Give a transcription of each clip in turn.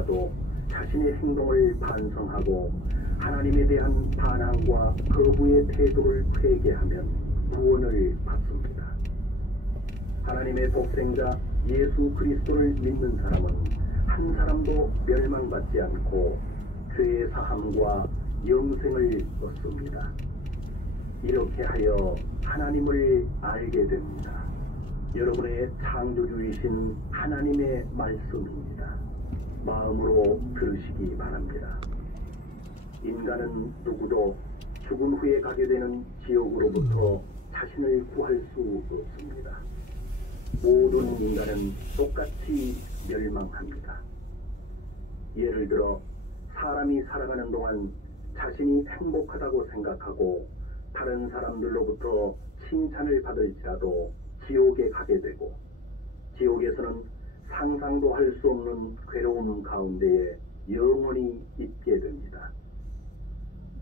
할지라도 자신의 행동을 반성하고 하나님에 대한 반항과 거부의 태도를 회개하면 구원을 받습니다. 하나님의 독생자 예수 그리스도를 믿는 사람은 한 사람도 멸망받지 않고 죄의 사함과 영생을 얻습니다. 이렇게 하여 하나님을 알게 됩니다. 여러분의 창조주이신 하나님의 말씀입니다. 마음으로 들으시기 바랍니다. 인간은 누구도 죽은 후에 가게 되는 지옥으로부터 자신을 구할 수 없습니다. 모든 인간은 똑같이 멸망합니다. 예를 들어 사람이 살아가는 동안 자신이 행복하다고 생각하고 다른 사람들로부터 칭찬을 받을지라도 지옥에 가게 되고, 지옥에서는 상상도 할 수 없는 괴로움 가운데에 영원히 있게 됩니다.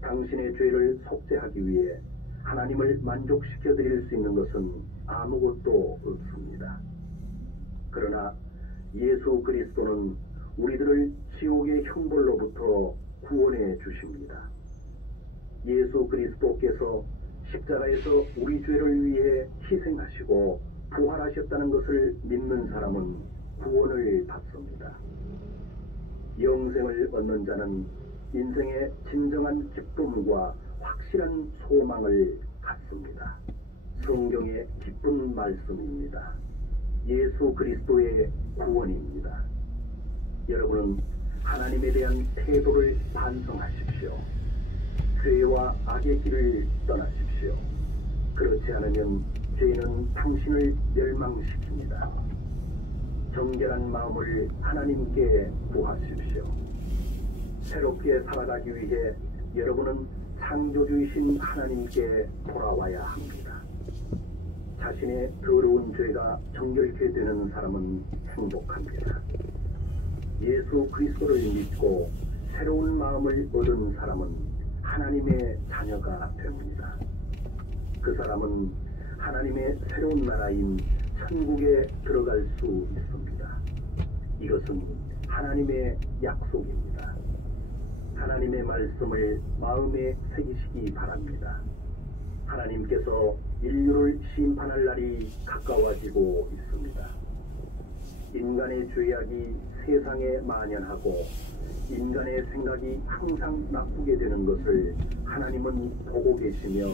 당신의 죄를 속죄하기 위해 하나님을 만족시켜 드릴 수 있는 것은 아무것도 없습니다. 그러나 예수 그리스도는 우리들을 지옥의 형벌로부터 구원해 주십니다. 예수 그리스도께서 십자가에서 우리 죄를 위해 희생하시고 부활하셨다는 것을 믿는 사람은 구원을 받습니다. 영생을 얻는 자는 인생의 진정한 기쁨과 확실한 소망을 갖습니다. 성경의 기쁜 말씀입니다. 예수 그리스도의 구원입니다. 여러분은 하나님에 대한 태도를 반성하십시오. 죄와 악의 길을 떠나십시오. 그렇지 않으면 죄는 당신을 멸망시킵니다. 정결한 마음을 하나님께 구하십시오. 새롭게 살아가기 위해 여러분은 창조주이신 하나님께 돌아와야 합니다. 자신의 더러운 죄가 정결케 되는 사람은 행복합니다. 예수 그리스도를 믿고 새로운 마음을 얻은 사람은 하나님의 자녀가 됩니다. 그 사람은 하나님의 새로운 나라인 천국에 들어갈 수 있습니다. 이것은 하나님의 약속입니다. 하나님의 말씀을 마음에 새기시기 바랍니다. 하나님께서 인류를 심판할 날이 가까워지고 있습니다. 인간의 죄악이 세상에 만연하고 인간의 생각이 항상 나쁘게 되는 것을 하나님은 보고 계시며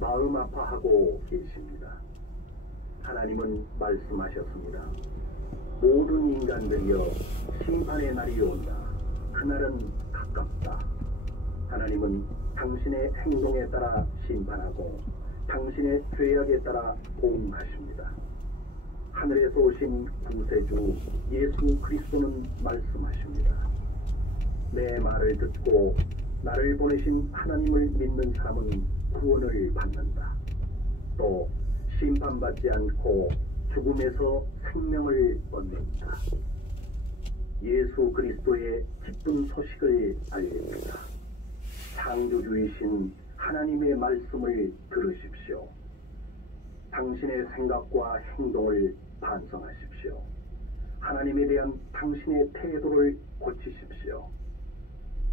마음 아파하고 계십니다. 하나님은 말씀하셨습니다. 모든 인간들이여 심판의 날이 온다. 그날은 가깝다. 하나님은 당신의 행동에 따라 심판하고 당신의 죄악에 따라 보응하십니다. 하늘에서 오신 구세주 예수 그리스도는 말씀하십니다. 내 말을 듣고 나를 보내신 하나님을 믿는 사람은 구원을 받는다. 또 심판받지 않고 죽음에서 생명을 얻는다. 예수 그리스도의 기쁜 소식을 알립니다. 창조주이신 하나님의 말씀을 들으십시오. 당신의 생각과 행동을 반성하십시오. 하나님에 대한 당신의 태도를 고치십시오.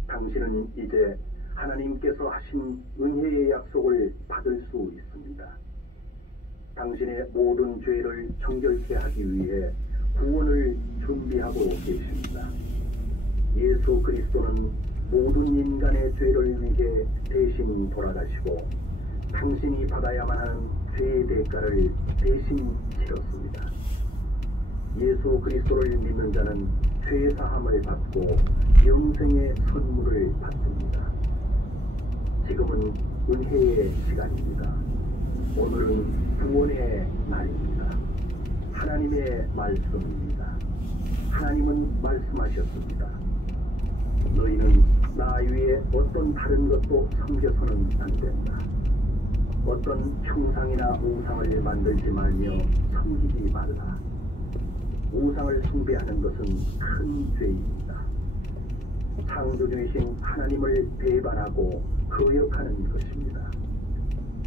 당신은 이제 하나님께서 하신 은혜의 약속을 받을 수 있습니다. 당신의 모든 죄를 정결케 하기 위해 구원을 준비하고 계십니다. 예수 그리스도는 모든 인간의 죄를 위해 대신 돌아가시고 당신이 받아야만 하는 죄의 대가를 대신 치렀습니다. 예수 그리스도를 믿는 자는 죄 사함을 받고 영생의 선물을 받습니다. 지금은 은혜의 시간입니다. 오늘은 구원의 날입니다. 하나님의 말씀입니다. 하나님은 말씀하셨습니다. 너희는 나 위에 어떤 다른 것도 섬겨서는 안 된다. 어떤 형상이나 우상을 만들지 말며 섬기지 말라. 우상을 숭배하는 것은 큰 죄입니다. 창조주이신 하나님을 배반하고 거역하는 것입니다.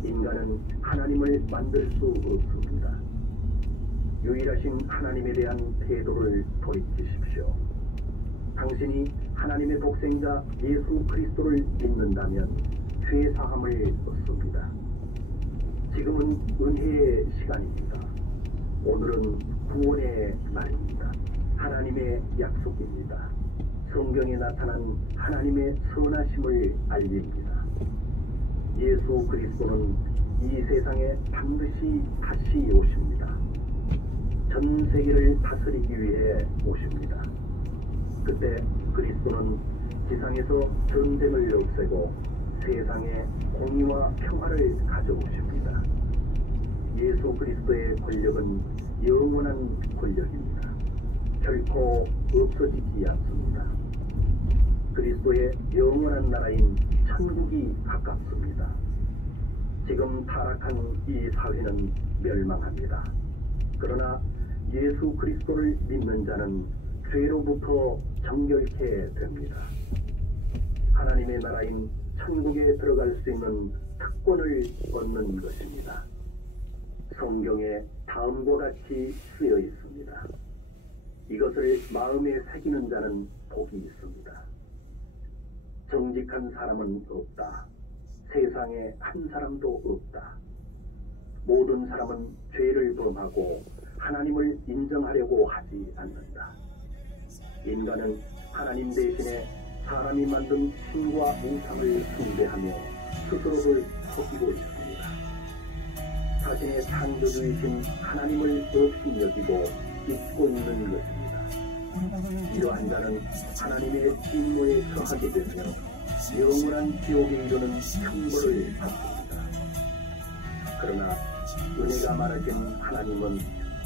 인간은 하나님을 만들 수 없습니다. 유일하신 하나님에 대한 태도를 돌이키십시오. 당신이 하나님의 독생자 예수 그리스도를 믿는다면 죄 사함을 얻습니다. 지금은 은혜의 시간입니다. 오늘은 구원의 날입니다. 하나님의 약속입니다. 성경에 나타난 하나님의 선하심을 알립니다. 예수 그리스도는 이 세상에 반드시 다시 오십니다. 전 세계를 다스리기 위해 오십니다. 그때 그리스도는 지상에서 전쟁을 없애고 세상에 공의와 평화를 가져오십니다. 예수 그리스도의 권력은 영원한 권력입니다. 결코 없어지지 않습니다. 그리스도의 영원한 나라인 천국이 가깝습니다. 지금 타락한 이 사회는 멸망합니다. 그러나 예수 그리스도를 믿는 자는 죄로부터 정결케 됩니다. 하나님의 나라인 천국에 들어갈 수 있는 특권을 얻는 것입니다. 성경에 다음과 같이 쓰여 있습니다. 이것을 마음에 새기는 자는 복이 있습니다. 정직한 사람은 없다. 세상에 한 사람도 없다. 모든 사람은 죄를 범하고 하나님을 인정하려고 하지 않는다. 인간은 하나님 대신에 사람이 만든 신과 우상을 숭배하며 스스로를 속이고 있습니다. 자신의 창조주이신 하나님을 없이 여기고 잊고 있는 것입니다. 이러한 자는 하나님의 진노에 처하게 되며 영원한 지옥에 이르는 형벌을 받습니다. 그러나 은혜가 많으신 하나님은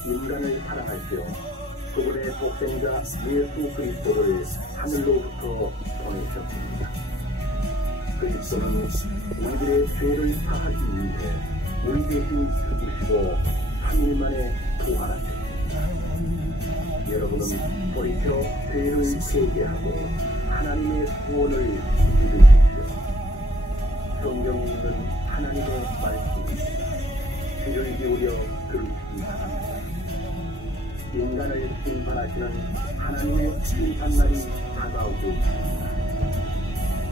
인간을 사랑하시어 그분의 독생자 예수 그리스도를 하늘로부터 보내셨습니다. 그리스도는 우리들의 죄를 사하기 위해 우리 대신 죽으시고 3일 만에 부활하셨습니다. 여러분은 돌이켜 죄를 회개하고 하나님의 구원을 믿으십시오. 성경에 있는 하나님의 말씀입니다. 귀를 기울여 들으시기 바랍니다. 인간을 심판하시는 하나님의 심판날이 다가오고 있습니다.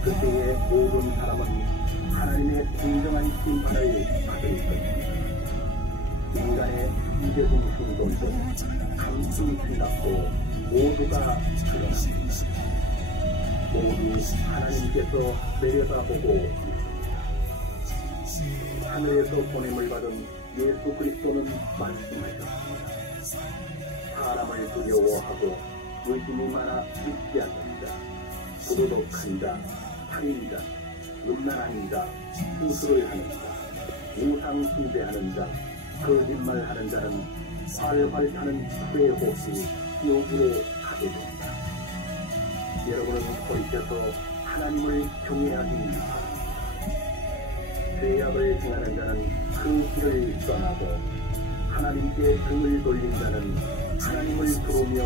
그때의 모든 사람은 하나님의 공정한 심판을 받을 것입니다. 인간의 이적인 행동도 감추 생각도 모두가 드러납니다. 모두 하나님께서 내려다보고 있습니다. 하늘에서 보냄을 받은 예수 그리스도는 말씀하셨습니다. 사람을 두려워하고 의심이 많아 믿지 않는 자, 부도덕한 자, 살인자, 음란한 자, 수술을 하는 자, 우상 숭배하는 자, 거짓말하는 자는 활활 타는 후의 호수 지옥으로 가게 됩니다. 여러분은 돌이켜서 하나님을 경외하기 바랍니다. 죄악을 행하는 자는 그 길을 떠나고 하나님께 등을 돌린 자는 하나님을 부르며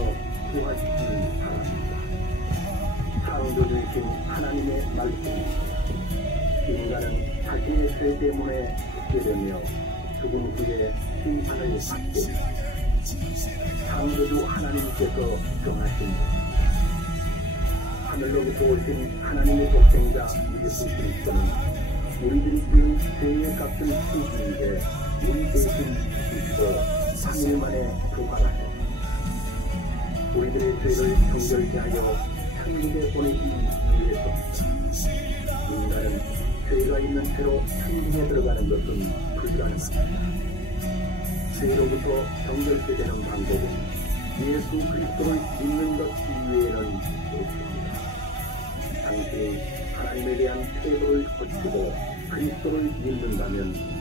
구하시기 바랍니다. 창조주이신 하나님의 말씀입니다. 인간은 자신의 죄 때문에 죽게 되며 죽은 후에 심판을 받게 됩니다. 창조주 하나님께서 정하신 것입니다. 하늘로부터 오신 하나님의 독생자 예수 그리스도는 우리들이 지은 죄의 값을 치기 위해 우리 대신 죽으시고 3일 만에 부활하셨습니다. 우리들의 죄를 정결케 하여 천국에 보내기 위해서입니다. 인간은 죄가 있는 채로 천국에 들어가는 것은 불가능합니다. 죄로부터 정결케 되는 방법은 예수 그리스도를 믿는 것 이외에는 없습니다. 당신이 하나님에 대한 태도를 고치고 그리스도를 믿는다면